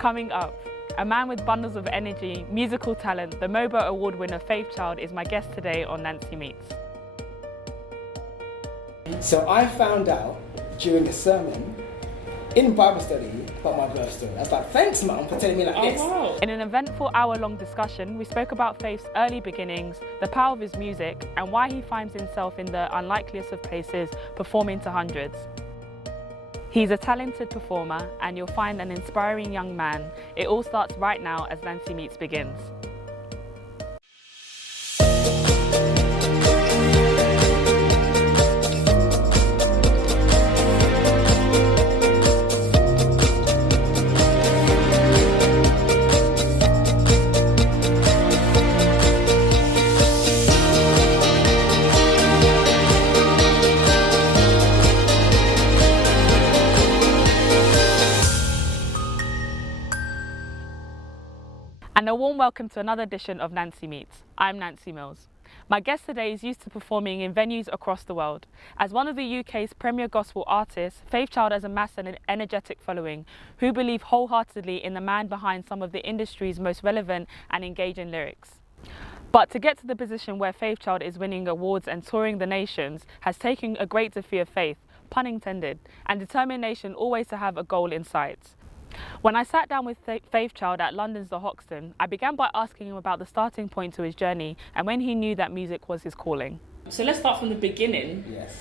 Coming up, a man with bundles of energy, musical talent, the MOBO award winner Faith Child is my guest today on Nancy Meets. So I found out during a sermon in Bible study about my birth story. I was like, thanks mum for telling me like this. Wow. In an eventful hour-long discussion, we spoke about Faith's early beginnings, the power of his music, and why he finds himself in the unlikeliest of places performing to hundreds. He's a talented performer and you'll find an inspiring young man. It all starts right now as Nancy Meets begins. And a warm welcome to another edition of Nancy Meets. I'm Nancy Mills. My guest today is used to performing in venues across the world. As one of the UK's premier gospel artists, Faith Child has amassed an energetic following who believe wholeheartedly in the man behind some of the industry's most relevant and engaging lyrics. But to get to the position where Faith Child is winning awards and touring the nations has taken a great degree of faith, pun intended, and determination always to have a goal in sight. When I sat down with Faith Child at London's The Hoxton, I began by asking him about the starting point to his journey and when he knew that music was his calling. So let's start from the beginning. Yes.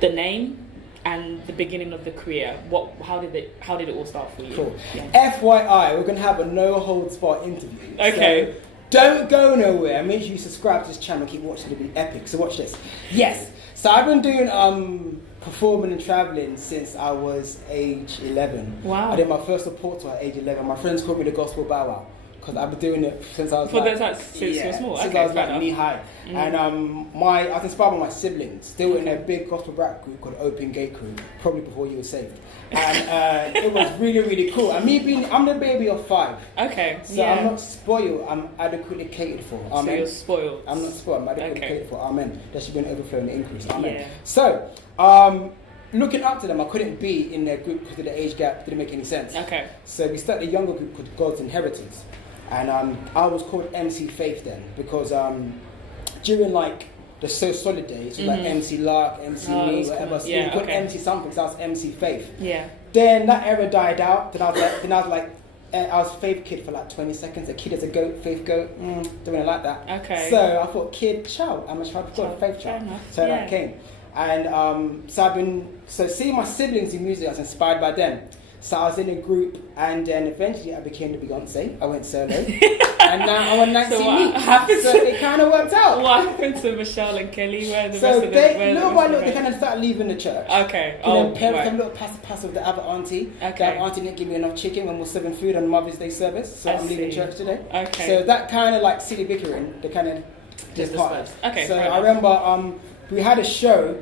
The name and the beginning of the career. How did it all start for you? Cool. Yeah. FYI, we're gonna have a no holds barred interview. Okay. So don't go nowhere. Make sure you subscribe to this channel and keep watching. It'll be epic. So watch this. Yes. So I've been doing performing and travelling since I was age 11. Wow. I did my first support tour at age 11. My friends called me the Gospel Bow Wow because I've been doing it since I was since you were small. Since Okay, I was like knee high. Mm. And I was inspired by my siblings. They were in a big gospel rap group called Open Gate Crew, probably before you were saved. And it was really, really cool. And I'm the baby of 5. Okay. So I'm not spoiled, I'm adequately catered for. Amen. So you're spoiled. I'm not spoiled, I'm adequately catered for. Amen. There should be an overflow and increase. Amen. Yeah. So, looking up to them, I couldn't be in their group because of the age gap. Didn't make any sense. Okay. So we started a younger group called God's Inheritance. And I was called MC Faith then because during like the So Solid days, so like MC Lark, MC Me, whatever, so we called MC something, so I was MC Faith. Yeah. Then that era died out. Then I was Faith Kid for like 20 seconds. A kid is a goat, Faith goat. Don't really like that. Okay. So I thought, kid, child. I'm a child of God, Faith child. So that came. And so seeing my siblings in music, I was inspired by them. So I was in a group, and then eventually I became the Beyonce. I went solo, and now I'm on Nancy Meets. So it kind of worked out. What happened to Michelle and Kelly? Where the So rest of they, little by little, they kind of started leaving the church. Okay. Parents have a little pass with the other auntie. Okay. The other auntie didn't give me enough chicken when we were serving food on Mother's Day service, so I'm leaving church today. Okay. So that kind of like silly bickering, they kind of just parted. Okay. So I remember we had a show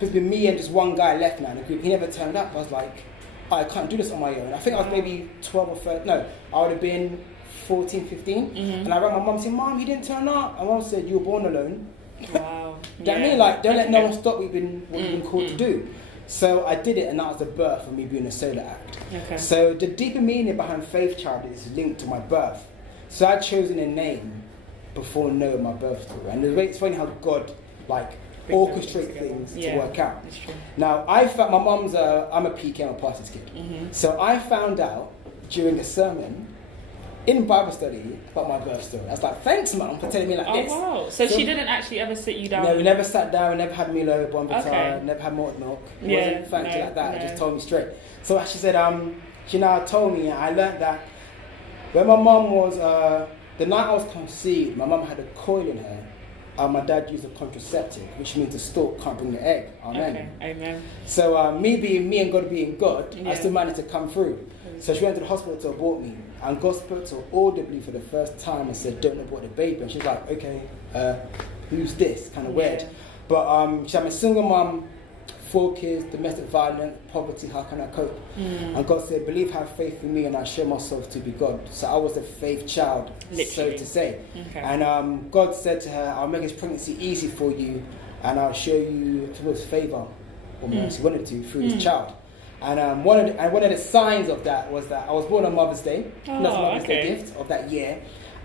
because with me and just one guy left now in the group. He never turned up. I was like, I can't do this on my own. I think I was maybe 12 or 13. No, I would have been 14, 15. And I rang my mum and said, Mom, he didn't turn up. And Mum said, you were born alone. Wow. Do you know what I mean? Like, don't let no one stop what you've been called to do. So I did it, and that was the birth of me being a solo act. Okay. So the deeper meaning behind Faith Child is linked to my birth. So I'd chosen a name before knowing my birth story. And it's funny how God, like, orchestrate things to work out. That's true. Now, I found my mum's I'm a PK, I'm a party's kid. So I found out during a sermon in Bible study about my birth story. I was like, thanks mum for telling me like this. Oh wow. So she didn't actually ever sit you down? No, we never sat down, we never had Milo, Bonvitar, Okay. never had malted milk. It Yeah, wasn't fancy like that, no. it just told me straight. So she said, she now told me, I learned that when my mum was, the night I was conceived, my mum had a coil in her. My dad used a contraceptive, which means the stork can't bring the egg. Amen. Okay. Amen. So me and God being God, I still managed to come through. So she went to the hospital to abort me, and God spoke to her audibly for the first time and said, "Don't abort the baby." And she was like, "Okay, who's this?" Kind of weird. But she had a single mum, 4 kids, domestic violence, poverty. How can I cope? And God said, "Believe, have faith in me, and I show myself to be God." So I was a faith child, literally, so to say. Okay. And God said to her, "I'll make this pregnancy easy for you, and I'll show you towards favour or mercy, wanted to, through this child." And one of the signs of that was that I was born on Mother's Day. Oh, That's Mother's Day gift of that year.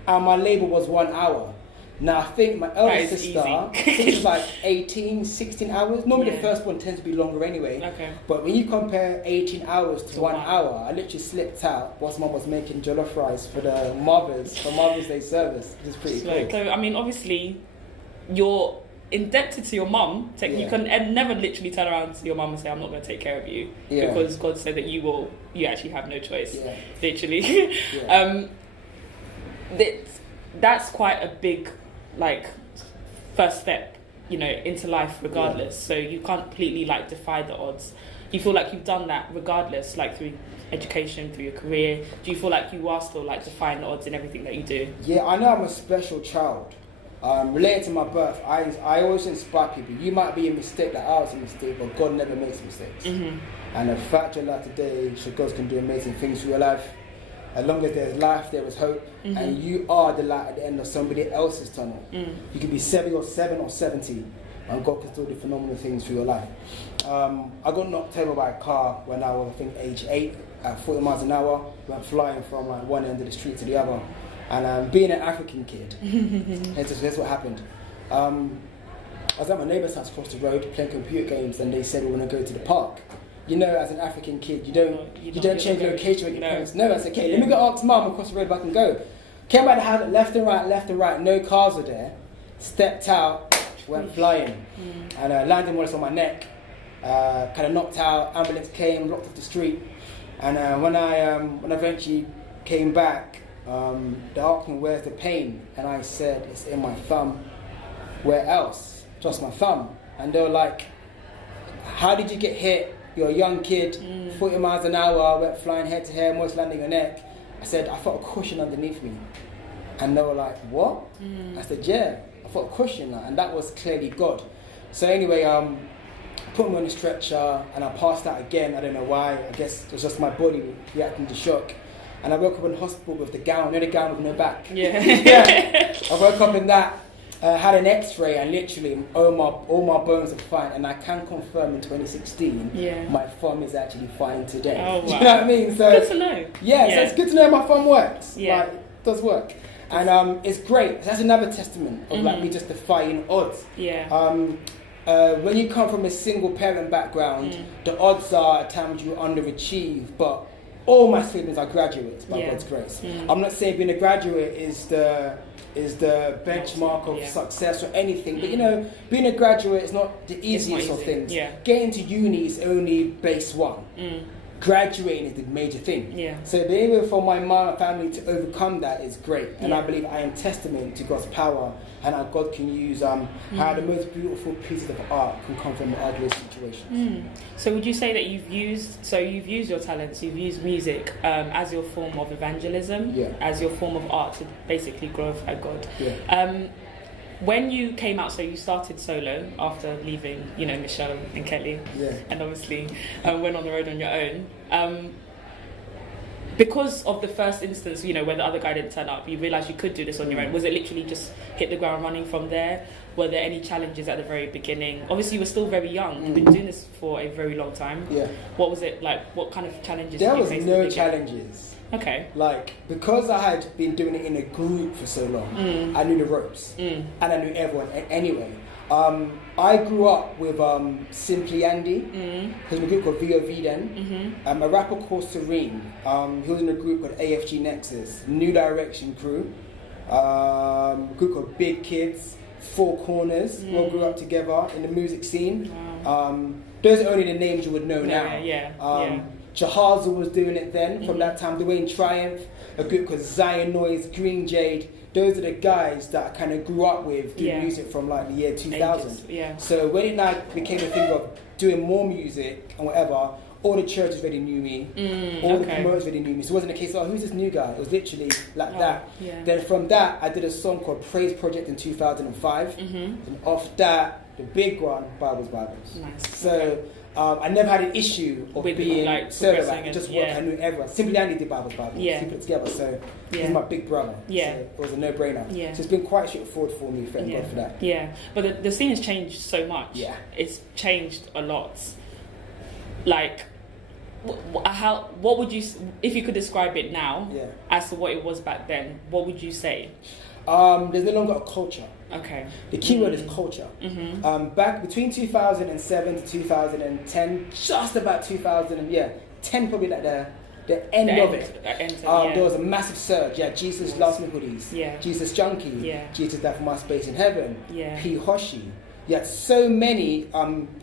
And my labour was 1 hour. Now, I think my elder sister, I think it was like 18, 16 hours. Normally the first one tends to be longer anyway. Okay. But when you compare 18 hours to 1 hour, I literally slipped out whilst Mum was making jollof rice for the mothers, for Mother's Day service, which is pretty cool. So, I mean, obviously, you're indebted to your mum. You can never literally turn around to your mum and say, I'm not going to take care of you. Yeah. Because God said that you actually have no choice. Yeah. Literally. Yeah. That's quite a big, like, first step, you know, into life regardless. So you can't completely, like, defy the odds. Do you feel like you've done that regardless, like through education, through your career? Do you feel like you are still, like, defying the odds in everything that you do? Yeah, I know I'm a special child. Related to my birth, I always inspire people. You might be a mistake, like I was a mistake, but God never makes mistakes. Mm-hmm. And the fact you're alive today, so God can do amazing things for your life. As long as there's life, there is hope. Mm-hmm. And you are the light at the end of somebody else's tunnel. Mm. You could be 7 or 70, and God can still do phenomenal things for your life. I got knocked over by a car when I was, I think, age 8, at 40 miles an hour. Went flying from like one end of the street to the other. And being an African kid, here's what happened. I was at my neighbour's house across the road playing computer games, and they said we want to go to the park. You know, as an African kid, you don't change location with your parents. No, I said, okay, let me go ask Mum across the road if I can go. Came by the house, left and right, no cars were there. Stepped out, went flying, and landed more or less on my neck. Kind of knocked out. Ambulance came, locked off the street, and when I eventually came back, they asked me where's the pain, and I said it's in my thumb. Where else? Just my thumb. And they were like, how did you get hit? You're a young kid, 40 miles an hour, went flying head to head, almost landing on your neck. I said, I felt a cushion underneath me. And they were like, what? I said, yeah, I felt a cushion, and that was clearly God. So anyway, put me on the stretcher, and I passed out again. I don't know why. I guess it was just my body reacting to shock. And I woke up in the hospital with the gown, the gown with no back. Yeah. Yeah. I woke up in that, had an X-ray, and literally all my bones are fine. And I can confirm in 2016, my thumb is actually fine today. Oh, wow. Do you know what I mean? So good to know. Yeah, so it's good to know my thumb works. Yeah. Like, it does work. And it's great. That's another testament of like me just defying odds. Yeah. When you come from a single parent background, the odds are at times you underachieve, but all my siblings are graduates by God's grace. I'm not saying being a graduate is the benchmark of success or anything, but you know, being a graduate is not the easiest of things. Yeah. Getting to uni is only base one. Graduating is the major thing. Yeah. So being able for my mom and family to overcome that is great, and I believe I am testament to God's power and how God can use how the most beautiful pieces of art can come from ugliest situations. So would you say that you've used your talents, you've used music as your form of evangelism, as your form of art to basically glorify God? Yeah. When you came out, so you started solo after leaving, you know, Michelle and Kelly, and obviously went on the road on your own. Because of the first instance, you know, where the other guy didn't turn up, you realised you could do this on your own. Was it literally just hit the ground running from there? Were there any challenges at the very beginning? Obviously, you were still very young. You've been doing this for a very long time. Yeah. What was it like? What kind of challenges there did you was face? No challenges. Okay. Like, because I had been doing it in a group for so long, I knew the ropes. And I knew everyone anyway. I grew up with Simply Andy, who's in a group called VOV then, a rapper called Serene, he was in a group called AFG Nexus, New Direction crew, a group called Big Kids, Four Corners, we all grew up together in the music scene. Those are only the names you would know now. Jahaza was doing it then, from that time, Dwayne Triumph, a group called Zion Noise, Green Jade. Those are the guys that I kind of grew up with doing music from like the year 2000. So when it now became a thing of doing more music and whatever, all the churches already knew me, all the promoters already knew me. So it wasn't a case of, oh, who's this new guy? It was literally like that. Then from that, I did a song called Praise Project in 2005. And off that, the big one, Bibles. Nice. So I never had an issue of with being like solo. It just worked. I knew everyone. Simply Andy did Bibles. Yeah. We put it together. So he's my big brother. Yeah. So it was a no-brainer. Yeah. So it's been quite straightforward for me. Thank God for that. Yeah. But the scene has changed so much. Yeah. It's changed a lot. Like, what would you, if you could describe it now Yeah. as to what it was back then, what would you say? There's no longer a culture. Okay. The key word is culture. Back between 2007 to 2010, just about 2010, probably like the end of it. There was a massive surge. Yeah, Jesus loves me hoodies. Yeah. Jesus junkie. Yeah. Jesus died for my space in heaven. Yeah. P Hoshi. You had so many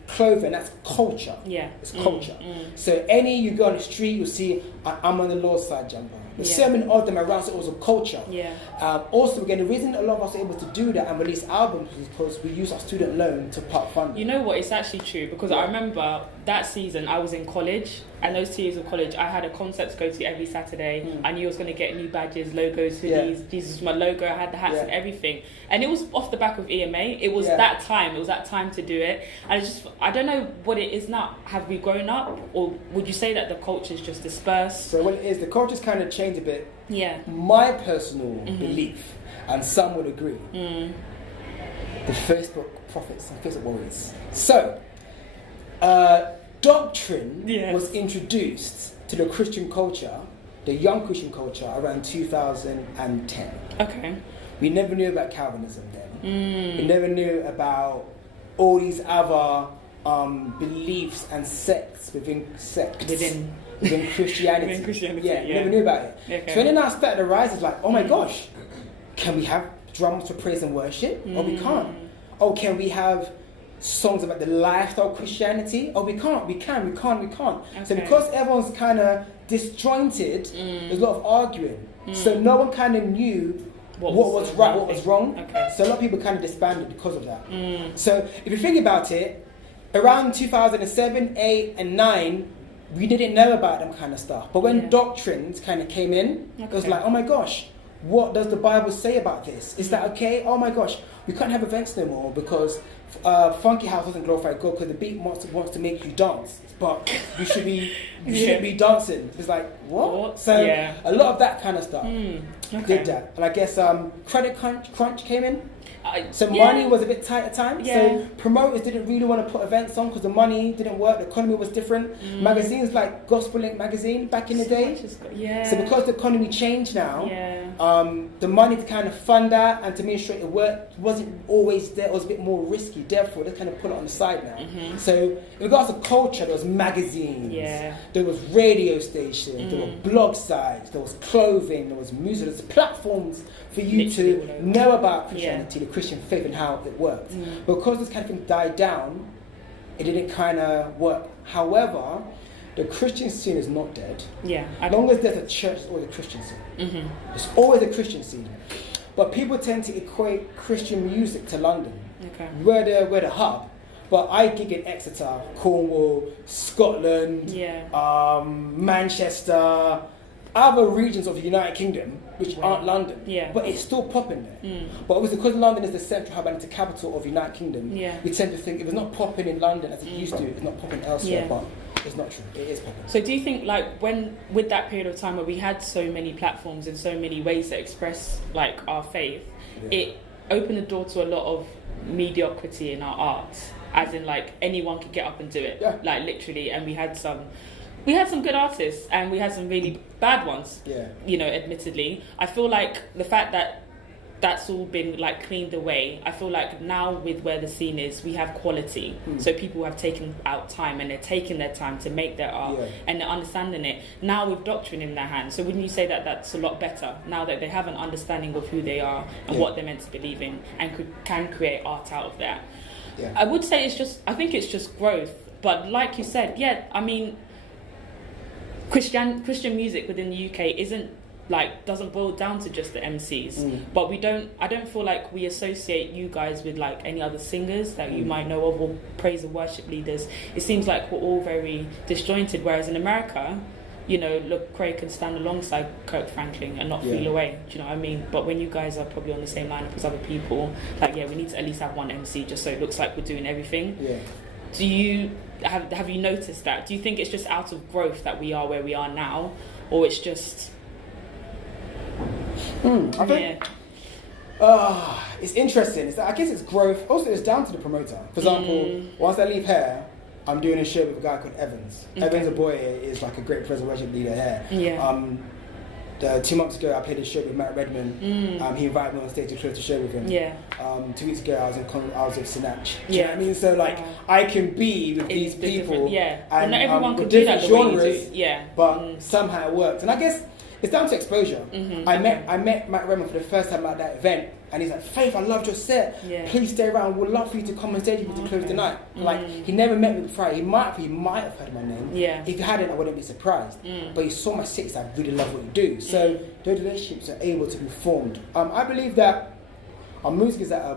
clothing. That's culture. Yeah. It's culture. So you go on the street, you'll see I'm on the Lord's side jumper. There's so many of them around, so it was a culture. Yeah. Also, again, the reason a lot of us are able to do that and release albums is because we use our student loan to part fund. You know what? It's actually true, because I remember that season I was in college, and those 2 years of college, I had a concert to go to every Saturday. I knew I was going to get new badges, logos, hoodies. Jesus was my logo. I had the hats and everything, and it was off the back of EMA. It was that time. It was that time to do it. And I don't know what it is now. Have we grown up, or would you say that the culture's just dispersed? So what it is, the culture's kind of changed a bit. Yeah. My personal belief, and some would agree, the Facebook prophets and Facebook warriors. So, doctrine was introduced to the Christian culture, the young Christian culture, around 2010. Okay. We never knew about Calvinism then. We never knew about all these other beliefs and sects within Christianity. Within Christianity, we never knew about it. Okay. So when it now started to rise, it's like, oh my gosh, can we have drums for praise and worship? Or we can't. Oh, can we have songs about the lifestyle of Christianity? Oh, we can't. We can. Okay. So because everyone's kind of disjointed, there's a lot of arguing. So no one kind of knew what was right, what was wrong. Okay. So a lot of people kind of disbanded because of that. So if you think about it, around 2007, 8 and 9, we didn't know about them kind of stuff. But when doctrines kind of came in, it was like, oh my gosh, what does the Bible say about this? Is that okay? Oh my gosh, we can't have events no more because Funky House doesn't glorify God because the beat wants to make you dance. But you should be be dancing. It's like, what? So a lot of that kind of stuff did that. And I guess credit crunch came in. So money was a bit tight at times. So promoters didn't really want to put events on because the money didn't work. The economy was different. Magazines like Gospel Link magazine back in the day. So because the economy changed now, the money to kind of fund that and to make sure it worked wasn't always there. It was a bit more risky. Therefore, they kind of put it on the side now. So in regards to culture, there was magazines. There was radio stations. There were blog sites. There was clothing. There was music. There was platforms for you to know about Christianity, the Christian faith and how it worked. Because this kind of thing died down, it didn't kind of work. However, the Christian scene is not dead. As long as there's a church, there's always a Christian scene. There's always a Christian scene. But people tend to equate Christian music to London. We're the hub. But I gig in Exeter, Cornwall, Scotland, Manchester, other regions of the United Kingdom which aren't London, but it's still popping there. But obviously because London is the central hub and it's the capital of the United Kingdom, we tend to think if it's not popping in London as it used to, it's not popping elsewhere, but it's not true, it is popping. So do you think with that period of time where we had so many platforms and so many ways to express our faith, it opened the door to a lot of mediocrity in our art, as in anyone could get up and do it, literally, and we had some good artists and we had some really bad ones, admittedly. I feel like the fact that that's all been cleaned away, I feel like now with where the scene is, we have quality. So people have taken out time and they're taking their time to make their art and they're understanding it. Now with doctrine in their hands, so wouldn't you say that that's a lot better now that they have an understanding of who they are and what they're meant to believe in and can create art out of that? I would say I think it's just growth. But like you said, I mean, Christian music within the UK doesn't boil down to just the MCs, but I don't feel like we associate you guys with any other singers that you might know of or praise and worship leaders. It seems like we're all very disjointed, whereas in America, Lecrae can stand alongside Kirk Franklin and not feel away. Do you know what I mean? But when you guys are probably on the same lineup as other people, we need to at least have one MC just so it looks like we're doing everything. Do you have you noticed that? Do you think it's just out of growth that we are where we are now, or it's just? I think it's interesting. I guess it's growth. Also, it's down to the promoter. For example, once I leave here, I'm doing a show with a guy called Evans. Okay. Evans, a boy, is like a great present worship leader here. Yeah. 2 months ago, I played a show with Matt Redman. He invited me on stage to close the show with him. Yeah. 2 weeks ago, I was with Sinach. Do Yeah. you know what I mean? So like, I can be with these people. Yeah. And not everyone can with do that different the way you genres. do. Yeah. But somehow it works. And I guess it's down to exposure. I met Matt Redman for the first time at that event. And he's like, Faith, I loved your set. Yeah. Please stay around. We'd love for you to come on stage with me to close the night. Like, he never met me before. He might have heard my name. Yeah. If he hadn't, I wouldn't be surprised. But he saw my six. I really love what you do. So those relationships are able to be formed. I believe that our music is at a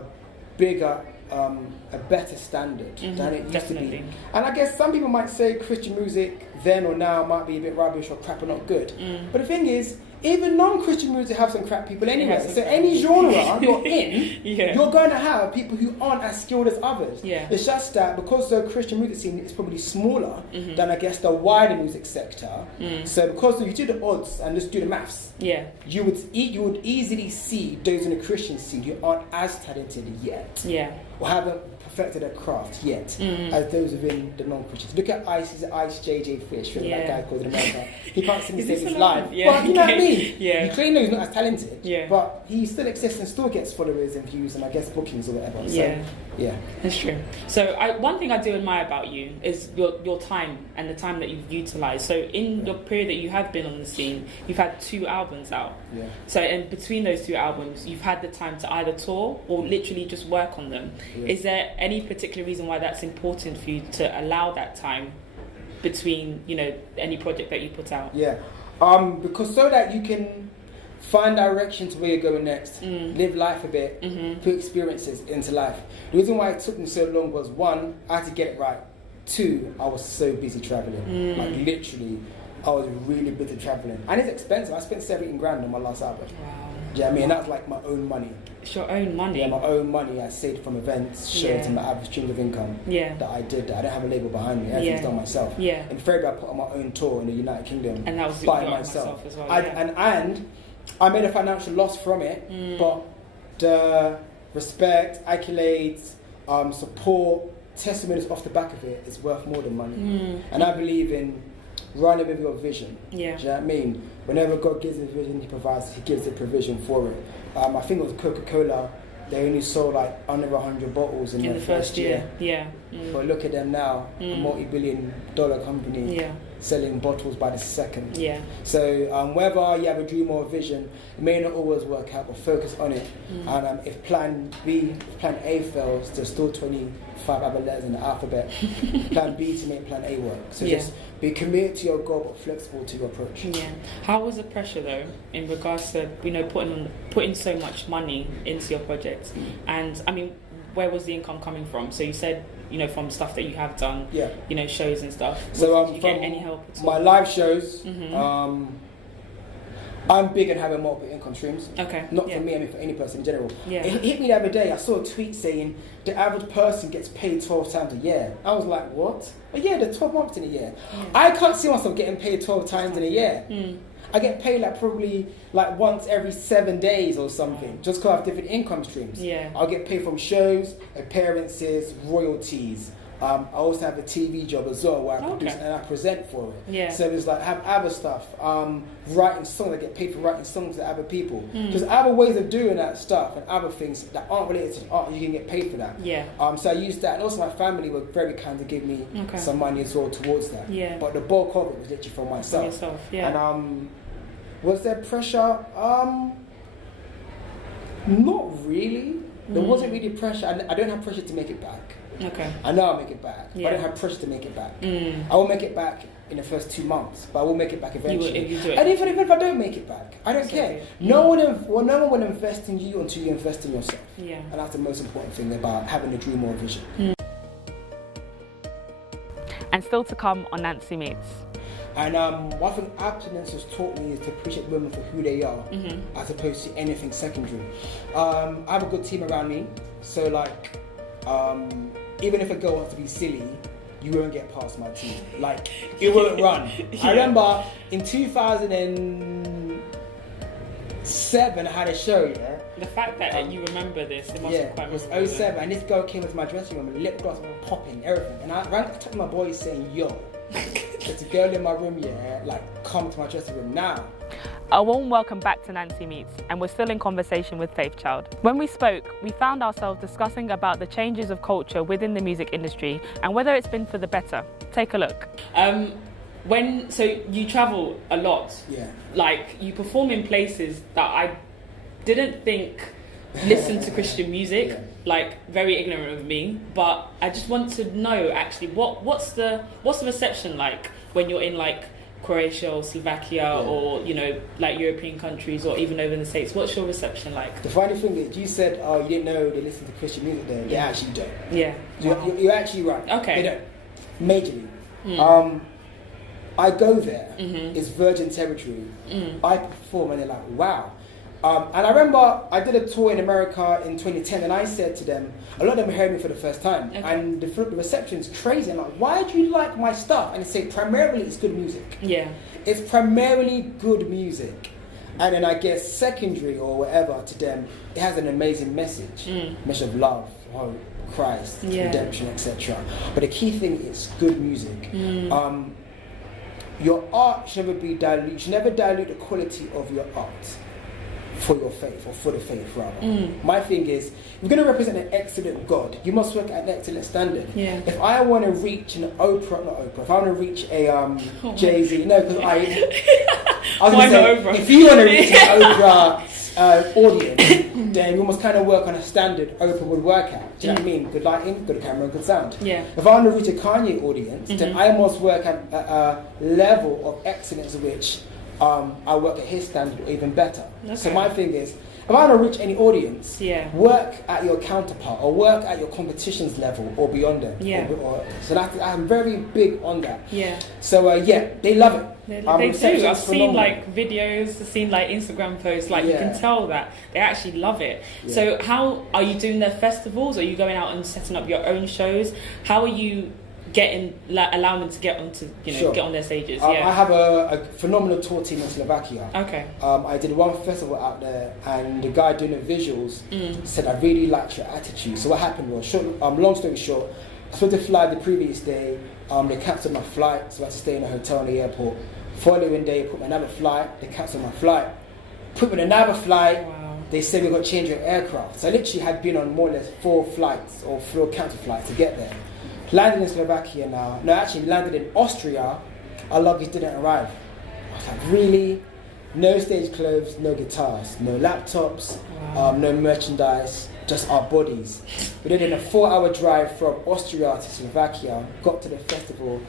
bigger, a better standard than it used to be. And I guess some people might say Christian music then or now might be a bit rubbish or crap or not good. But the thing is, even non-Christian music have some crap people anyway. So any genre you're in, you're going to have people who aren't as skilled as others. Yeah. It's just that because the Christian music scene is probably smaller than I guess the wider music sector. So because you do the odds and just do the maths, you would easily see those in the Christian scene who aren't as talented yet. Yeah. Or haven't perfected their craft yet as those within the non-Christians. Look at Ice JJ Fish, that guy called in America. He can't sing his live. Yeah. But you know what I mean? Yeah. You clearly know he's not as talented, but he still exists and still gets followers and views and I guess bookings or whatever. So, yeah. That's true. So one thing I do admire about you is your time and the time that you've utilised. So in your period that you have been on the scene, you've had 2 albums out. Yeah. So and between those 2 albums, you've had the time to either tour or literally just work on them. Yeah. Is there any particular reason why that's important for you to allow that time between, any project that you put out? Yeah. Because so that you can find direction to where you're going next, live life a bit, put experiences into life. The reason why it took me so long was 1, I had to get it right. 2, I was so busy traveling. Like literally, I was really busy traveling. And it's expensive. I spent 17 grand on my last album. Wow. Yeah, I mean, that's like my own money. It's your own money? Yeah, my own money. I saved from events, shows, and my average stream of income that I did. I don't have a label behind me. Everything's done myself. Yeah. In February, I put on my own tour in the United Kingdom. And that was by myself as well. And I made a financial loss from it, but the respect, accolades, support, testimonies off the back of it is worth more than money. And I believe in running with your vision. Yeah. Do you know what I mean? Whenever God gives a vision, He provides. He gives a provision for it. I think it was Coca-Cola. They only sold like under 100 bottles in their first year. Yeah. But look at them now, a multi-billion-dollar company selling bottles by the second. Yeah. So whether you have a dream or a vision, it may not always work out, but focus on it. And if Plan A fails, there's still 25 other letters in the alphabet. Plan B to make Plan A work. So just be committed to your goal, but flexible to your approach. Yeah. How was the pressure though, in regards to putting so much money into your projects? And I mean, where was the income coming from? So you said, from stuff that you have done, shows and stuff. So did you get any help at all? My live shows, I'm big at having multiple income streams. Okay. Not for me, I mean for any person in general. Yeah. It hit me the other day. I saw a tweet saying the average person gets paid 12 times a year. I was like, what? A year? There's 12 months in a year. Yeah. I can't see myself getting paid 12 times in a year. I get paid probably once every 7 days or something, just because I have different income streams. Yeah. I'll get paid from shows, appearances, royalties. I also have a TV job as well where I produce and I present for it. Yeah. So it's I have other stuff. Writing songs, I get paid for writing songs to other people. There's other ways of doing that stuff and other things that aren't related to art, you can get paid for that. Yeah. So I use that, and also my family were very kind to give me some money as well towards that. Yeah. But the bulk of it was literally from myself. Yeah. And was there pressure? Not really. There wasn't really pressure. I don't have pressure to make it back. Okay. I know I'll make it back, but I don't have pressure to make it back. I will make it back in the first 2 months, but I will make it back eventually. And even if I don't make it back, I don't care. No one will invest in you until you invest in yourself. Yeah. And that's the most important thing about having a dream or a vision. And still to come on Nancy Meets. And one thing abstinence has taught me is to appreciate women for who they are, as opposed to anything secondary. I have a good team around me, so even if a girl wants to be silly, you won't get past my team. It won't run. I remember in 2007 I had a show, The fact that you remember this, it must be quite it was 07, and this girl came into my dressing room, and lip gloss popping, everything. And I ran to my boys saying, yo, there's a girl in my room, come to my dressing room now. A warm welcome back to Nancy Meets, and we're still in conversation with Faith Child. When we spoke, we found ourselves discussing about the changes of culture within the music industry and whether it's been for the better. Take a look. So you travel a lot. Yeah. Like, you perform in places that I didn't think listen to Christian music. Yeah. Like, very ignorant of me. But I just want to know actually what's the reception like when you're in like Croatia or Slovakia or like European countries or even over in the States. What's your reception like? The funny thing is, you said, oh, you didn't know they listen to Christian music there. They actually don't. Yeah. You're actually right. Okay. They don't. Majorly. I go there. It's virgin territory. I perform and they're like, wow. And I remember I did a tour in America in 2010, and I said to them, a lot of them heard me for the first time, and the reception's crazy. I'm like, why do you like my stuff? And they say, primarily it's good music. Yeah. It's primarily good music. And then I guess secondary or whatever to them, it has an amazing message. Message of love, hope, Christ, redemption, etc. But the key thing is good music. Your art should never be diluted. You should never dilute the quality of your art for your faith, or for the faith rather. My thing is, if you're going to represent an excellent God, you must work at an excellent standard. Yeah. If I want to reach if I want to reach a Jay-Z, because I was going to say, if you want to reach an Oprah audience, then you must kind of work on a standard Oprah would work at. Do you know what I mean? Good lighting, good camera, good sound. Yeah. If I want to reach a Kanye audience, then I must work at a level of excellence which I work at his standard or even better. Okay. So my thing is, if I want to reach any audience, work at your counterpart or work at your competition's level or beyond it. Yeah. So I'm very big on that. Yeah. So they love it. They do. I've seen like videos, I've seen like Instagram posts. Like you can tell that they actually love it. Yeah. So how are you doing their festivals? Are you going out and setting up your own shows? How are you allowing them to get onto, get on their stages? I have a phenomenal tour team in Slovakia. Okay. I did one festival out there, and the guy doing the visuals said, I really liked your attitude. So what happened was, long story short, I was supposed to fly the previous day. They cancelled my flight, so I had to stay in a hotel in the airport. Following day, put me another flight. They cancelled my flight. Put me another flight. Wow. They said we've got to change your aircraft. So I literally had been on more or less 4 flights or 4 counter flights to get there. Landed in Slovakia now. No, actually landed in Austria. Our luggage didn't arrive. I was like, really? No stage clothes, no guitars, no laptops, no merchandise, just our bodies. We did a 4-hour drive from Austria to Slovakia, got to the festival.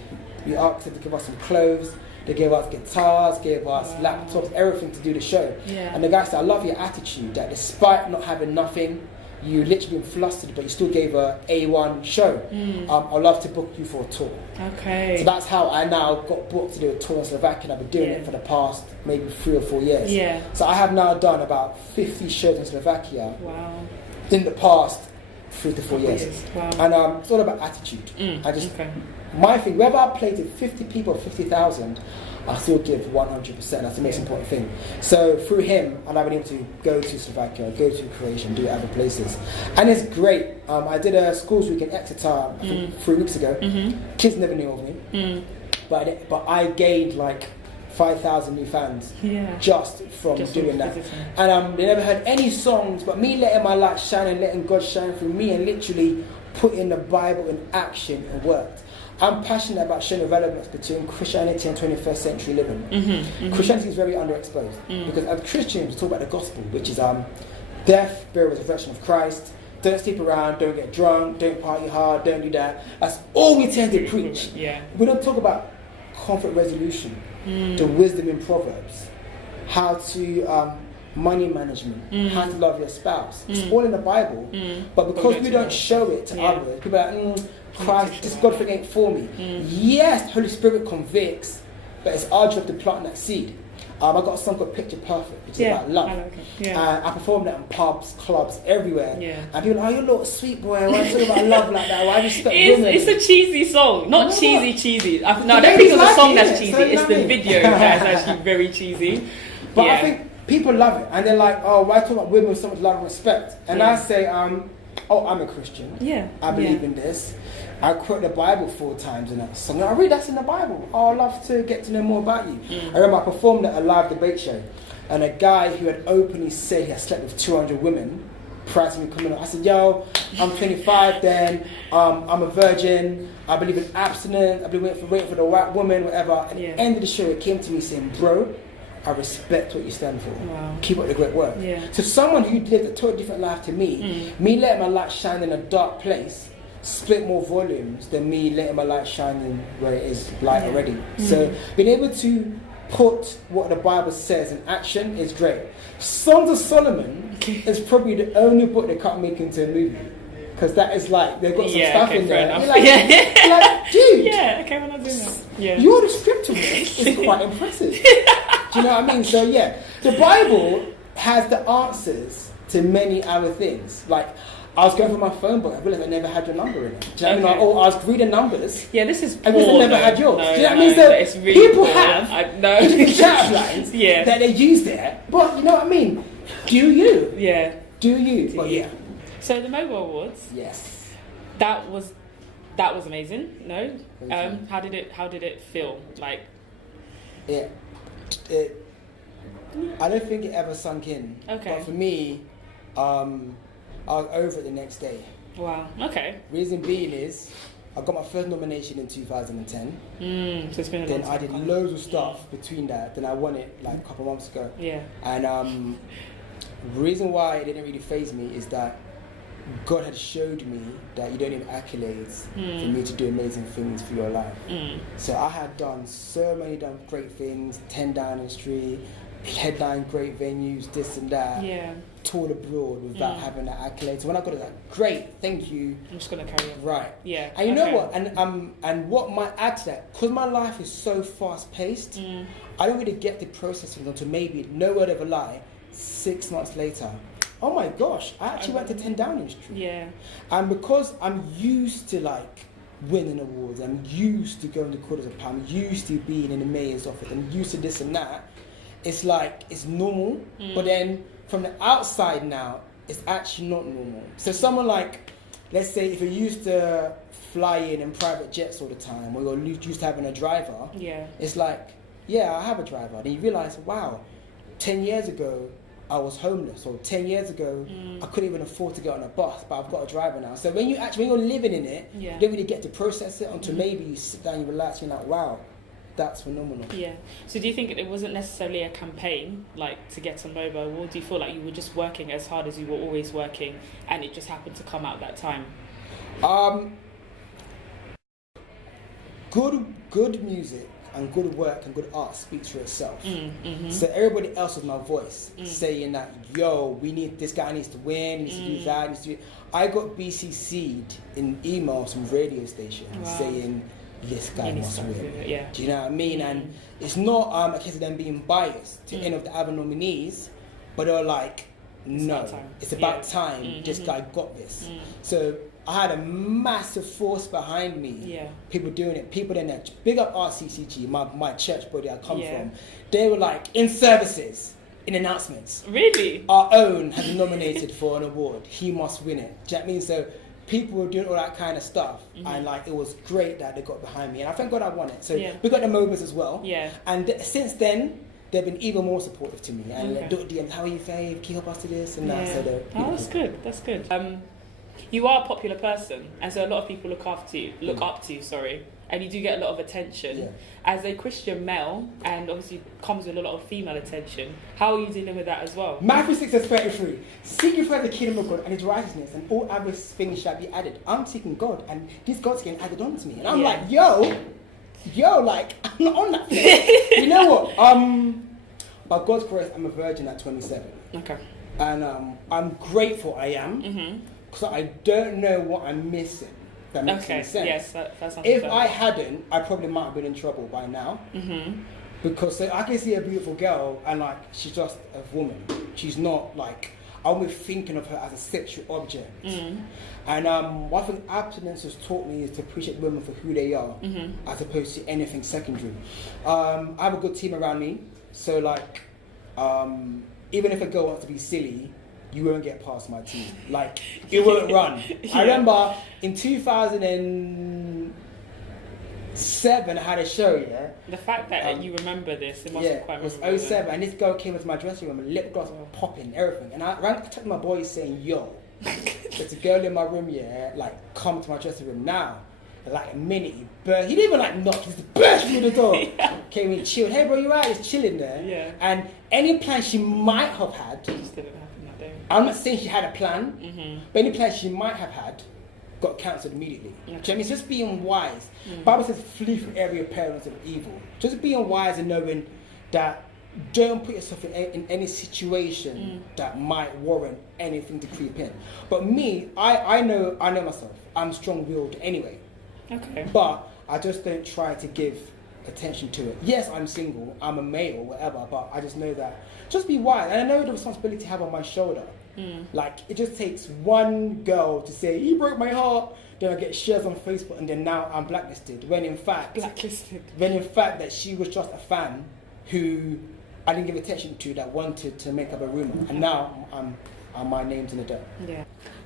We asked them to give us some clothes. They gave us guitars, gave us laptops, everything to do the show. Yeah. And the guy said, I love your attitude, that despite not having nothing, you literally been flustered, but you still gave a A1 show. I'd love to book you for a tour. Okay. So that's how I now got booked to do a tour in Slovakia, and I've been doing it for the past maybe 3 or 4 years. Yeah. So I have now done about 50 shows in Slovakia. Wow. In the past 3 to 4 years. Wow. And it's all about attitude. My thing, whether I play to 50 people or 50,000, I still give 100%. That's the most important thing. So through him, I've been able to go to Slovakia, go to Croatia, and do it other places. And it's great. I did a schools week in Exeter, I think 3 weeks ago. Kids never knew of me. But I gained like 5,000 new fans just from doing that. And they never heard any songs, but me letting my light shine and letting God shine through me and literally putting the Bible in action and worked. I'm passionate about showing the relevance between Christianity and 21st century living. Christianity is very underexposed because as Christians we talk about the gospel, which is death, burial, resurrection of Christ. Don't sleep around, don't get drunk, don't party hard, don't do that. That's all we tend to preach. Yeah. We don't talk about conflict resolution, the wisdom in Proverbs, how to money management, how to love your spouse. It's all in the Bible, but because we don't show it to others, people are like, Christ, this God thing ain't for me. Yes, the Holy Spirit convicts, but it's our job to plant that seed. I got a song called Picture Perfect, which is about love. I performed that in pubs, clubs, everywhere. And people are like, oh, you're a little sweet boy, why are you talking about love like that? Why do you expect women? It's a cheesy song. Not cheesy. No, I don't think it's a song that's cheesy. It's the video that's actually very cheesy. But I think people love it, and they're like, oh, why talk about women with so much love and respect? And I say, oh, I'm a Christian. Yeah. I believe in this. I quote the Bible 4 times in that song. I read that's in the Bible. Oh, I'd love to get to know more about you. I remember I performed at a live debate show, and a guy who had openly said he had slept with 200 women prior to me coming up. I said, yo, I'm 25 then, I'm a virgin, I believe in abstinence, I believe waiting for the right woman, whatever. At the end of the show, it came to me saying, bro, I respect what you stand for. Wow. Keep up the great work. Yeah. So someone who lived a totally different life to me letting my light shine in a dark place, split more volumes than me letting my light shine in where it is light already. So being able to put what the Bible says in action is great. Songs of Solomon is probably the only book they can't make into a movie. Because that is like, they've got some stuff in there. You're like, you're like, dude, we're not doing that. Yeah. Your description is quite impressive. Do you know what I mean? So yeah, the Bible has the answers to many other things. Like, I was going through my phone book, I realised I never had your number in it. Do you know what I mean? Like, oh, I was reading numbers. Yeah, this is I realised I never had yours. No, do you know what I mean? So it's really people poor. have different chat lines that they use there. But you know what I mean? Do you? Yeah. Do you? But yeah. So the MOBO Awards. Yes. That was amazing. No. How did it feel? Like. Yeah. I don't think it ever sunk in. Okay. But for me, I was over it the next day. Wow. Okay. Reason being is, I got my first nomination in 2010. So it's been a long time. Then I did loads of stuff between that. Then I won it like a couple of months ago. Yeah. And the reason why it didn't really faze me is that God had showed me that you don't need accolades for me to do amazing things for your life. So I had done so many great things, 10 Downing Street, headline great venues, this and that. Yeah. Toured abroad without having that accolade. So when I got it, like, great, thank you. I'm just gonna carry on. Right. Yeah. And you know what? And what might add to that, because my life is so fast paced, I don't really get the processing until maybe, no word of a lie, 6 months later. Oh my gosh, I actually went to 10 Downing Street. Yeah. And because I'm used to like winning awards, I'm used to going to quarters of pound, I'm used to being in the mayor's office, I'm used to this and that, it's like, it's normal. But then from the outside now, it's actually not normal. So someone like, let's say if you're used to flying in private jets all the time, or you're used to having a driver, it's like, yeah, I have a driver. Then you realize, wow, 10 years ago, I was homeless, or 10 years ago, I couldn't even afford to get on a bus, but I've got a driver now. So when you're living in it, you don't really get to process it until maybe you sit down, you relax, and you're like, wow, that's phenomenal. Yeah. So do you think it wasn't necessarily a campaign, like, to get on MOBO, or do you feel like you were just working as hard as you were always working, and it just happened to come out that time? Good music and good work and good art speaks for itself. So everybody else was my voice, saying that, yo, this guy needs to win, needs to do that, needs to do. I got BCC'd in emails from radio stations saying, this guy must win. Do you know what I mean? And it's not a case of them being biased to any of the other nominees, but they're like, it's about time this guy got this. So I had a massive force behind me. People doing it. People in there. Big up RCCG, my church body I come from. They were like, in services, in announcements. Really? Our own has been nominated for an award. He must win it. Do you know what I mean? So people were doing all that kind of stuff. And like, it was great that they got behind me. And I thank God I won it. So we got the MOBOs as well. And since then, they've been even more supportive to me. And DMs, how are you, Faye? Can you help us to this? And that. So that's good. That's good. You are a popular person, and so a lot of people look up to you, and you do get a lot of attention. As a Christian male, and obviously comes with a lot of female attention, how are you dealing with that as well? Matthew 6:33. Seek ye first the kingdom of God and his righteousness, and all other things shall be added. I'm seeking God, and these God's getting added on to me. And I'm like, yo, like, I'm not on that thing. You know what? By God's grace, I'm a virgin at 27. Okay. And I'm grateful I am. Because I don't know what I'm missing. That makes any sense. Yes, that's if I hadn't, I probably might have been in trouble by now. Because I can see a beautiful girl and like she's just a woman. She's not like, I'm thinking of her as a sexual object. And one thing abstinence has taught me is to appreciate women for who they are, as opposed to anything secondary. I have a good team around me, so like even if a girl wants to be silly, you won't get past my team. Like, it won't run. I remember in 2007, I had a show, yeah? The fact that you remember this, it must be quite memorable. It was 07, and this girl came into my dressing room, and lip gloss popping, everything. And I ran to my boys saying, yo, there's a girl in my room, yeah, like, come to my dressing room now. And like a minute, he didn't even like knock, he just burst through the door. Came in, chilled. Hey bro, you right? He's chilling there. Yeah. And any plan she might have had, just didn't happen that day. I'm not saying she had a plan, but any plan she might have had got cancelled immediately. Okay. Do you know what I mean? It's just being wise. Bible says, flee from every appearance of evil. Just being wise and knowing that don't put yourself in any situation that might warrant anything to creep in. But me, I know myself. I'm strong-willed anyway. Okay. But I just don't try to give attention to it. Yes, I'm single, I'm a male, whatever, but I just know that. Just be wise. And I know the responsibility I have on my shoulder. Like, it just takes one girl to say, he broke my heart, then I get shares on Facebook, and then now I'm blacklisted. When in fact, that she was just a fan who I didn't give attention to, that wanted to make up a rumor. And now my name's in the dirt. Yeah.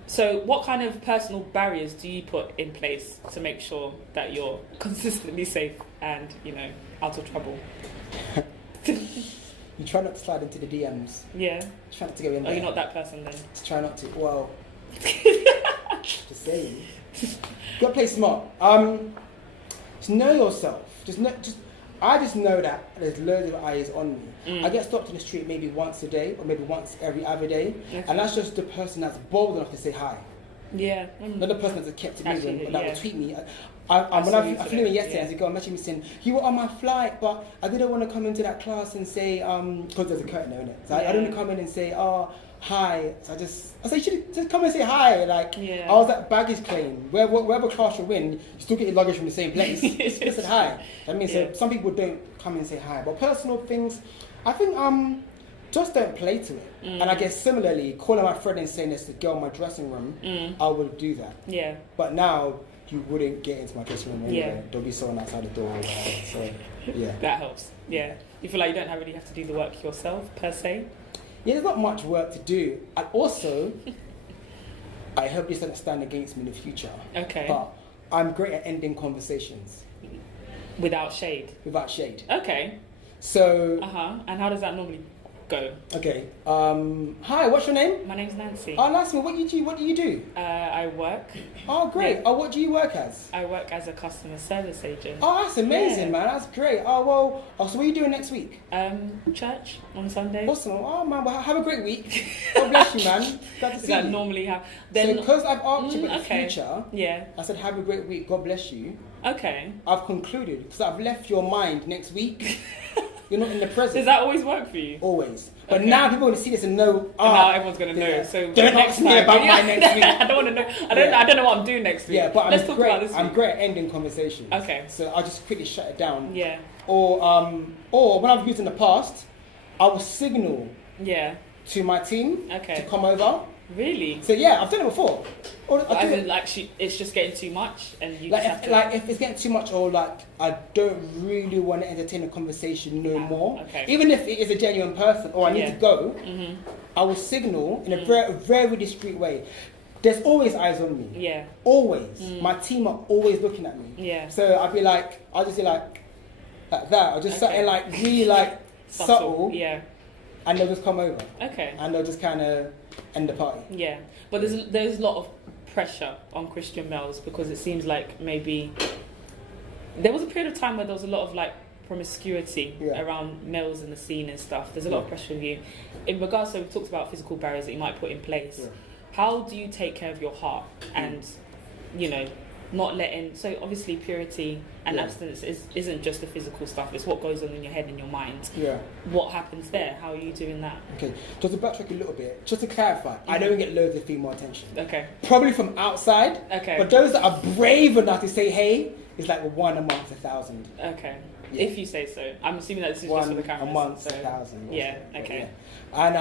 So what kind of personal barriers do you put in place to make sure that you're consistently safe and, you know, out of trouble? You try not to slide into the DMs. Yeah. Try not to go in there. Oh, you're not that person then? Just try not to. Well, just saying. Gotta play smart. Just know yourself. I just know that there's loads of eyes on me. I get stopped in the street maybe once a day or maybe once every other day. Okay. And that's just the person that's bold enough to say hi. Yeah. Not the person that's kept it moving, that will tweet me. When I flew in yesterday, as a girl messaged me saying, you were on my flight, but I didn't want to come into that class and say, because there's a curtain there, innit? So I didn't come in and say, oh, hi. So I said, you should just come and say hi. Like, I was at baggage claim. Wherever class you're in, you still get your luggage from the same place. Just said hi. I mean, so some people don't come and say hi. But personal things, I think, just don't play to it. And I guess similarly, calling my friend and saying there's a girl in my dressing room, I would do that. Yeah. But now, you wouldn't get into my dressing room anyway. Yeah. There'll be someone outside the door. So, yeah. That helps. Yeah. You feel like you don't really have to do the work yourself, per se? Yeah, there's not much work to do. And also, I hope this doesn't stand against me in the future. Okay. But I'm great at ending conversations. Without shade? Without shade. Okay. So... And how does that normally go? Okay. Hi, what's your name? My name's Nancy. Oh, nice. What do you do? I work. Oh, great. Yeah. Oh, what do you work as? I work as a customer service agent. Oh, that's amazing, man. That's great. Oh, well, so what are you doing next week? Church on Sunday. Awesome. Oh, man, well, have a great week. God bless you, man. Glad to see you. Normally have. Then, so, because I've asked you about the future, I said, have a great week. God bless you. Okay. I've concluded, because I've left your mind next week. You're not in the present. Does that always work for you? Always. But now people are going to see this and know. Now everyone's going to know. So don't ask me about my next week. I don't want to know. I don't know what I'm doing next week. Yeah, but let's talk about this week. I'm great at ending conversations. Okay. So I'll just quickly shut it down. Yeah. Or when I've used in the past, I will signal. To my team. To come over. Really? So yeah, I've done it before. It's just getting too much, and you if it's getting too much, or like I don't really want to entertain a conversation no more. Okay. Even if it is a genuine person, or I need to go, I will signal in a very, very discreet way. There's always eyes on me. Yeah. Always. My team are always looking at me. Yeah. So I'll just be like that. I'll just something like really like subtle. Yeah. And they'll just come over. Okay. And they'll just kind of end the party. Yeah. But there's a lot of pressure on Christian males, because it seems like maybe there was a period of time where there was a lot of like promiscuity around males in the scene and stuff. There's a lot of pressure on you. In regards to, we talked about physical barriers that you might put in place. Yeah. How do you take care of your heart and, you know, not letting... So obviously purity and abstinence isn't just the physical stuff, it's what goes on in your head and your mind. Yeah. What happens there? How are you doing that? Okay, just to backtrack a little bit, just to clarify, I don't get loads of female attention. Okay. Probably from outside. Okay. But those that are brave enough to say hey, it's like 1 amongst 1,000. Okay. Yeah. If you say so. I'm assuming that this is just for the cameras. 1 amongst 1,000. Yeah, okay. Yeah. And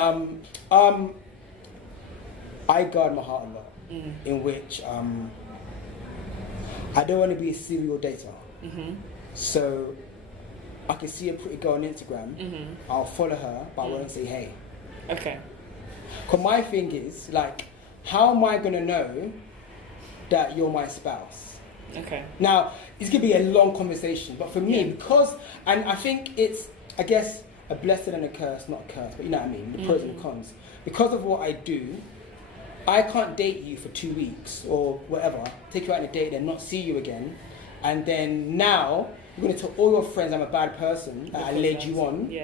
I guard my heart a lot, in which I don't want to be a serial dater. So I can see a pretty girl on Instagram, I'll follow her, but I won't say hey. Okay. Because my thing is, like, how am I going to know that you're my spouse? Okay. Now, it's going to be a long conversation, but for me, because, and I think it's, I guess, a blessing and a curse, not a curse, but you know what I mean, the pros and the cons. Because of what I do, I can't date you for 2 weeks or whatever, take you out on a date and not see you again, and then now you're going to tell all your friends I'm a bad person, that I led you on,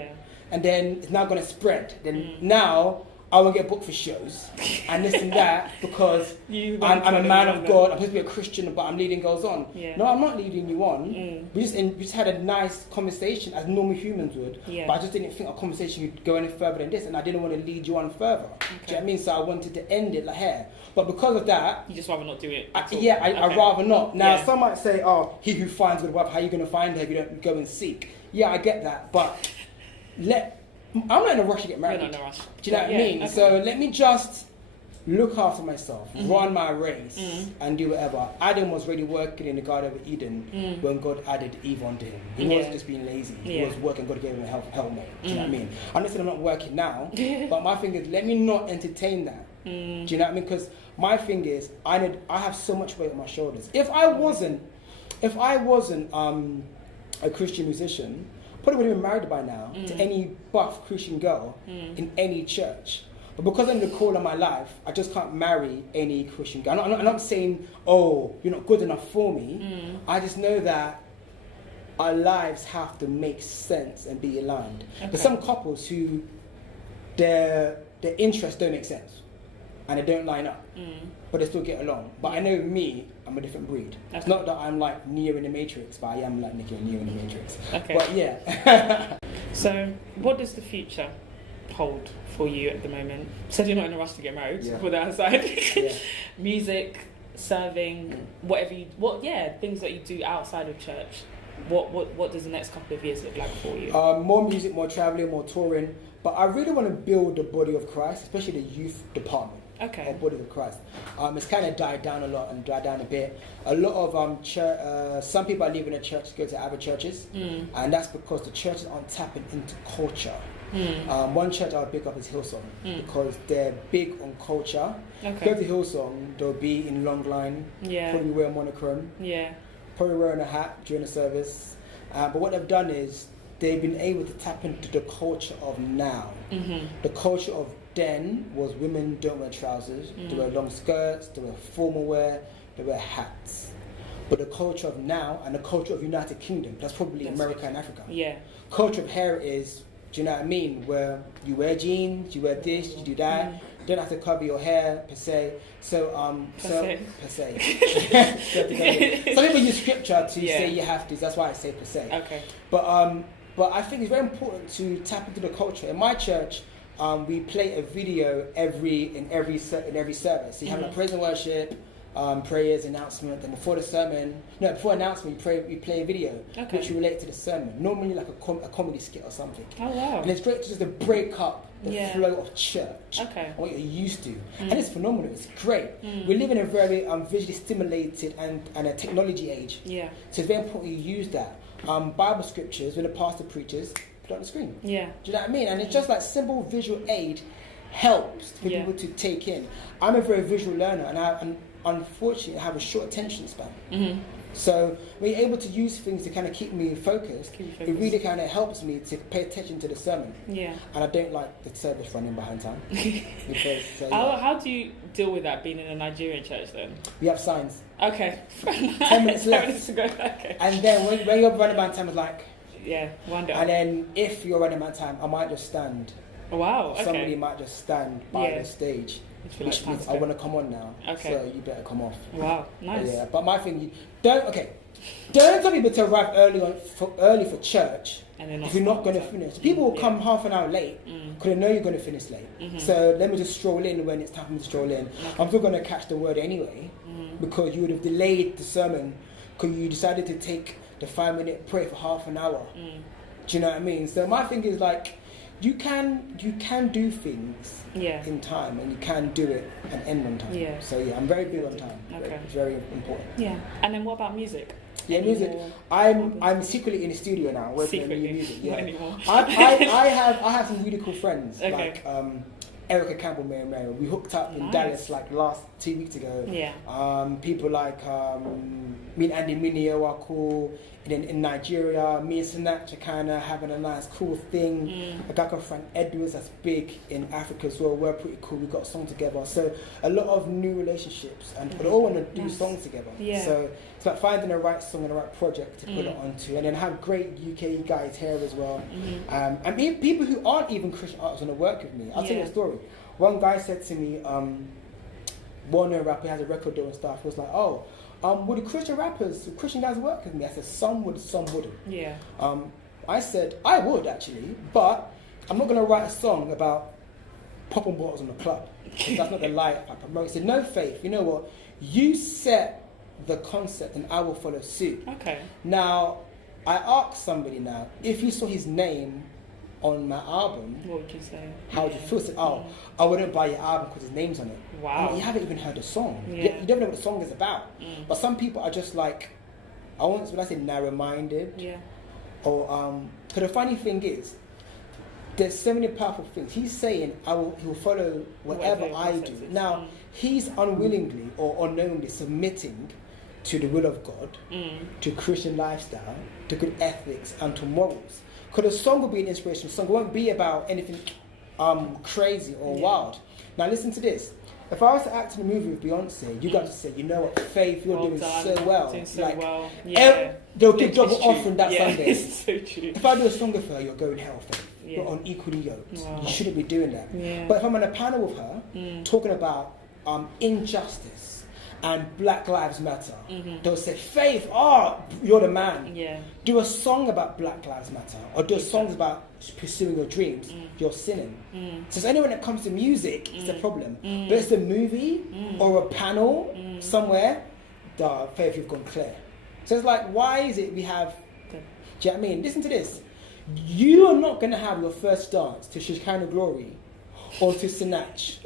and then it's now going to spread. Then now I won't get booked for shows and this and that because I'm a man of God, I'm supposed to be a Christian, but I'm leading girls on. No, I'm not leading you on. We just had a nice conversation as normal humans would, but I just didn't think a conversation could go any further than this, and I didn't want to lead you on further. Do you know what I mean? So I wanted to end it like here. But because of that... You just rather not do it I'd rather not. Now, some might say, oh, he who finds good wife, how are you going to find her if you don't go and seek? Yeah, I get that, but I'm not in a rush to get married. You're not in a rush. Do you know what I mean? Okay. So let me just look after myself, run my race, and do whatever. Adam was really working in the Garden of Eden when God added Eve onto him. He wasn't just being lazy. He was working. God gave him a helmet. Do you know what I mean? I'm not saying I'm not working now, but my thing is, let me not entertain that. Do you know what I mean? Because my thing is, I have so much weight on my shoulders. If I wasn't a Christian musician, probably would have been married by now to any buff Christian girl in any church. But because I'm the call of my life, I just can't marry any Christian girl. I'm not saying, oh, you're not good enough for me. I just know that our lives have to make sense and be aligned. Okay. There's some couples who their interests don't make sense and they don't line up, but they still get along. But I know me, I'm a different breed. Okay. It's not that I'm like Neo in the Matrix, but I am like Neo in the Matrix. Okay. But yeah. So, what does the future hold for you at the moment? So you're not in a rush to get married. Put that aside. Music, serving, things that you do outside of church. What does the next couple of years look like for you? More music, more traveling, more touring. But I really want to build the body of Christ, especially the youth department. Okay. Of body of Christ. It's kind of died down a lot and died down a bit. A lot of some people are leaving the church to go to other churches, and that's because the churches aren't tapping into culture. One church I would pick up is Hillsong because they're big on culture. Okay. Go to Hillsong, they'll be in long line, probably wear a monochrome, probably wearing a hat during the service. But what they've done is they've been able to tap into the culture of now. The culture of then was women don't wear trousers, they wear long skirts, they wear formal wear, they wear hats. But the culture of now and the culture of United Kingdom, that's probably America and Africa. Culture of hair is, do you know what I mean, where you wear jeans, you wear this, you do that, you don't have to cover your hair per se. So per se. Some people use scripture to say you have to, that's why I say per se. Okay. But I think it's very important to tap into the culture. In my church, we play a video in every service. So you have like praise and worship, prayers, announcement, and before announcement we play a video which relate to the sermon. Normally like a comedy skit or something. Oh wow! And it's great to just break up the flow of church and what you're used to, and it's phenomenal. It's great. We live in a very visually stimulated and a technology age. So it's very important you use that. Bible scriptures when the pastor preaches, put it on the screen. Do you know what I mean? And it's just like simple visual aid helps for people to take in. I'm a very visual learner, and unfortunately I have a short attention span. So when you're able to use things to kind of keep me focused, it really kind of helps me to pay attention to the sermon. And I don't like the service running behind time. Because, how do you deal with that being in a Nigerian church then? We have signs. Okay. 10 minutes left. 10 minutes to go. Okay. And then when you're running behind time, it's like... one day. And then if you're running behind time, I might just stand. Wow, okay. Somebody might just stand by the stage. Which means I want to come on now. Okay. So you better come off. Wow, nice. But my thing, don't tell people to arrive early for church if you're not going to finish. People will come half an hour late because they know you're going to finish late. So let me just stroll in when it's time for me to stroll in. I'm still going to catch the word anyway because you would have delayed the sermon because you decided to take the 5-minute prayer for half an hour. Do you know what I mean? So my thing is like, you can do things in time, and you can do it and end on time. So I'm very big on time. Okay. It's very important. And then what about music? Yeah, music. I'm secretly in the studio now working on new music. Yeah. Not anymore. I have some really cool friends Okay. like Erica Campbell, Mary. We hooked up in Dallas like 2 weeks ago. Yeah. People like me and Andy Minio are cool. In Nigeria, me and Sinach are kind of having a nice, cool thing. I got a friend Edwards that's big in Africa as well. We're pretty cool. We got a song together. So a lot of new relationships, and they all want to do songs together. Yeah. So it's like finding the right song and the right project to put it onto, and then have great UK guys here as well. And people who aren't even Christian artists want to work with me. I'll tell you a story. One guy said to me, well-known rapper, has a record deal and stuff. He was like, oh. Would the Christian guys work with me? I said, some would, some wouldn't. Yeah. I said, I would actually, but I'm not going to write a song about popping bottles in the club. That's not the life I promote. He said, no, Faith, you know what? You set the concept and I will follow suit. Okay. Now, I asked somebody now, if you saw his name on my album, what would you say? How would you feel? Said, I wouldn't buy your album because his name's on it. Wow. I mean, you haven't even heard the song. Yeah. You don't know what the song is about. But some people are just like, when I say narrow-minded. Yeah. Or, because the funny thing is, there's so many powerful things. He's saying, he'll follow whatever I do. Now, he's unwillingly or unknowingly submitting to the will of God, to Christian lifestyle, to good ethics, and to morals. Because the song will be an inspirational song. It won't be about anything crazy or wild. Now listen to this. If I was to act in a movie with Beyonce, you guys would say, you know what, Faith, you're doing so well. Doing so like, well. Yeah. They'll give double offering that Sunday. It's so true. If I do a song with her, you're going hell, Faith. Yeah. You're unequally yoked. Wow. You shouldn't be doing that. Yeah. But if I'm on a panel with her, talking about injustice and Black Lives Matter, they'll say, Faith, you're the man. Yeah. Do a song about Black Lives Matter, or do songs about pursuing your dreams, you're sinning. So it's only when it comes to music, it's the problem. But it's a movie or a panel somewhere, Faith, you've gone clear. So it's like, why is it we have, do you know what I mean? Listen to this. You are not going to have your first dance to Shekinah Glory, or to Sinach,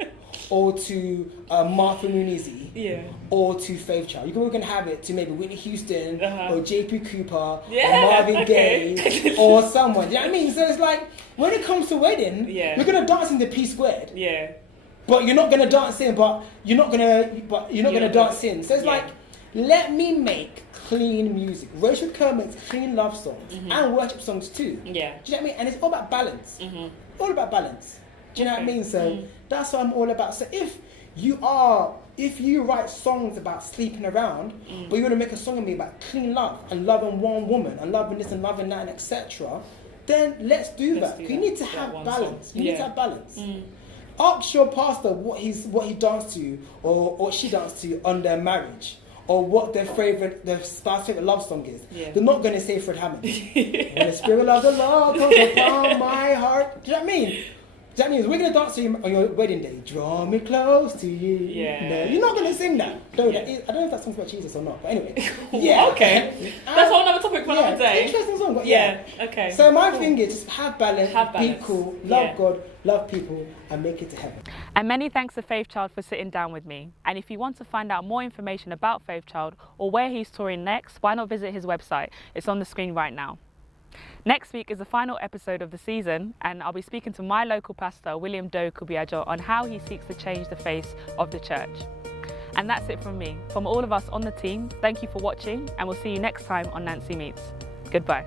or to Martha Munizi, or to Faith Child. You're going to have it to maybe Whitney Houston, or JP Cooper, or Marvin Gaye, or someone. You know what I mean? So it's like, when it comes to wedding, you're going to dance in the P squared. Yeah. But you're not going to dance in, but you're not going to dance in. So it's like, let me make clean music. Rachel Kerr makes clean love songs and worship songs too. Yeah. Do you know what I mean? And it's all about balance. All about balance. Do you know what I mean? So that's what I'm all about. So if you write songs about sleeping around, but you want to make a song of me about clean love and loving one woman and loving this and loving that and etc., then let's do that. You need to have balance. You need to have balance. Ask your pastor what he danced to or what she danced to on their marriage, or what their spouse's favorite love song is. They're not going to say Fred Hammond. When the spirit of the Lord comes upon my heart. Do you know what I mean? That means we're going to dance to you on your wedding day. Draw me close to you. Yeah. No, you're not going to sing that. I don't know if that song's about Jesus or not. But anyway. Yeah. Okay. That's a whole other topic for another day. Interesting song. But Okay. So my thing is just have balance, be cool, love God, love people, and make it to heaven. And many thanks to Faith Child for sitting down with me. And if you want to find out more information about Faith Child or where he's touring next, why not visit his website? It's on the screen right now. Next week is the final episode of the season, and I'll be speaking to my local pastor, William Doe Kubiajo, on how he seeks to change the face of the church. And that's it from me. From all of us on the team, thank you for watching, and we'll see you next time on Nancy Meets. Goodbye.